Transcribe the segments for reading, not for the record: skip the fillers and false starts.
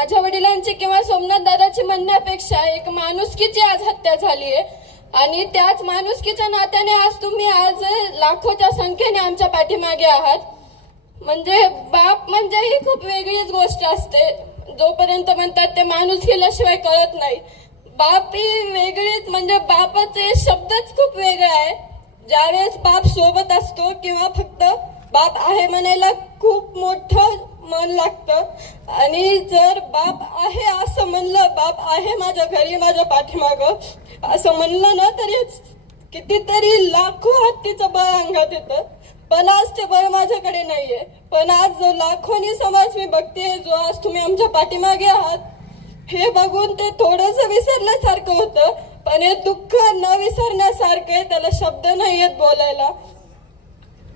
माझ्या वडिलांची किंवा सोमनाथ दादाची म्हणण्यापेक्षा एक माणुसकीची आज हत्या झाली आहे आणि त्याच माणुसकीच्या नात्याने आज लाखोच्या संख्येने आमच्या पाठीमागे आहात. म्हणजे बाप म्हणजे ही खूप वेगळीच गोष्ट असते. जोपर्यंत म्हणतात ते माणूस केल्याशिवाय कळत नाही. बाप ही वेगळीच, म्हणजे बापाचे शब्दच खूप वेगळा आहे. ज्यावेळेस बाप सोबत असतो किंवा फक्त बाप आहे म्हणायला खूप मोठं मन लागतं आणि जर बाप आहे असं म्हणलं, बाप आहे माझ्या घरी माझ्या पाठीमागं असं म्हणलं ना तरी कितीतरी लाखो हत्तीचं बळ अंगात येतं. पण आज ते बळ माझ्याकडे नाहीये. पण आज जो लाखोनी समाज मी बघते, जो आज तुम्ही आमच्या पाठीमागे आहात, हे बघून ते थोडंसं विसरल्यासारखं होतं. पण हे दुःख न विसरण्यासारखं आहे, त्याला शब्द नाही आहेत बोलायला.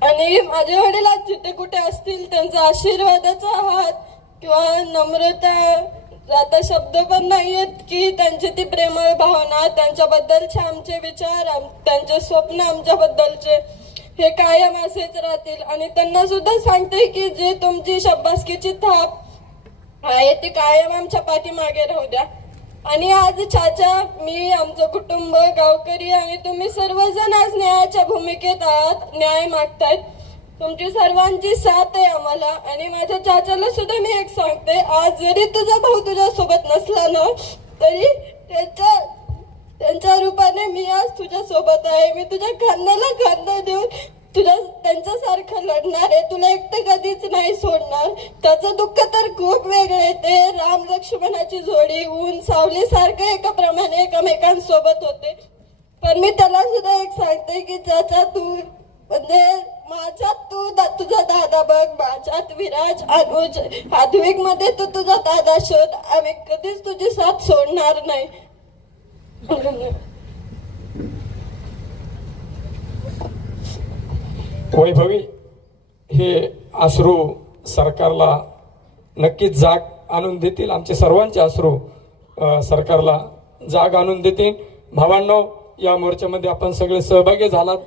आणि माझे वडील आज जिथे कुठे असतील त्यांचा आशीर्वादाचा हात किंवा नम्रता, आता शब्द पण नाहीयेत की त्यांची ती प्रेमळ भावना, त्यांच्याबद्दलचे आमचे विचार, त्यांचे स्वप्न आमच्याबद्दलचे हे कायम असेच राहतील. आणि त्यांना सुद्धा सांगते की जे तुमची शाबासकीची थाप आहे ती कायम आमच्या पाठीमागे राहू द्या. आणि आज चाचा, मी, आमचं कुटुंब, गावकरी आणि तुम्ही सर्वजण आज न्यायाच्या भूमिकेत आहात, न्याय मागतायत. तुमची सर्वांची साथ आहे आम्हाला. आणि माझ्या चाचाला सुद्धा मी एक सांगते, आज जरी तुझा भाऊ तुझ्या सोबत नसला ना तरी त्यांच्या रूपाने मी आज तुझ्या सोबत आहे. मी तुझ्या खांद्याला खांदा देऊन त्यांच्यासारखं लढणार आहे. तुला एकटं कधीच नाही सोडणार. त्याचं दुःख तर खूप वेगळं आहे. ते राम लक्ष्मणाची जोडी ऊन सावली सारखं एकाप्रमाणे एकमेकांसोबत होते. पण मी त्याला सुद्धा एक सांगते की चाचा, तू म्हणजे माझ्यात तुझा दादा बघ, माझ्यात विराज, अनुज, आधुनिक मध्ये तू तुझा दादा शोध. आम्ही कधीच तुझी साथ सोडणार नाही. वैभवी हे अश्रू सरकारला नक्कीच जाग आणून देतील. आमचे सर्वांचे अश्रू सरकारला जाग आणून देतील. भावांनो, या मोर्चामध्ये आपण सगळे सहभागी झालात.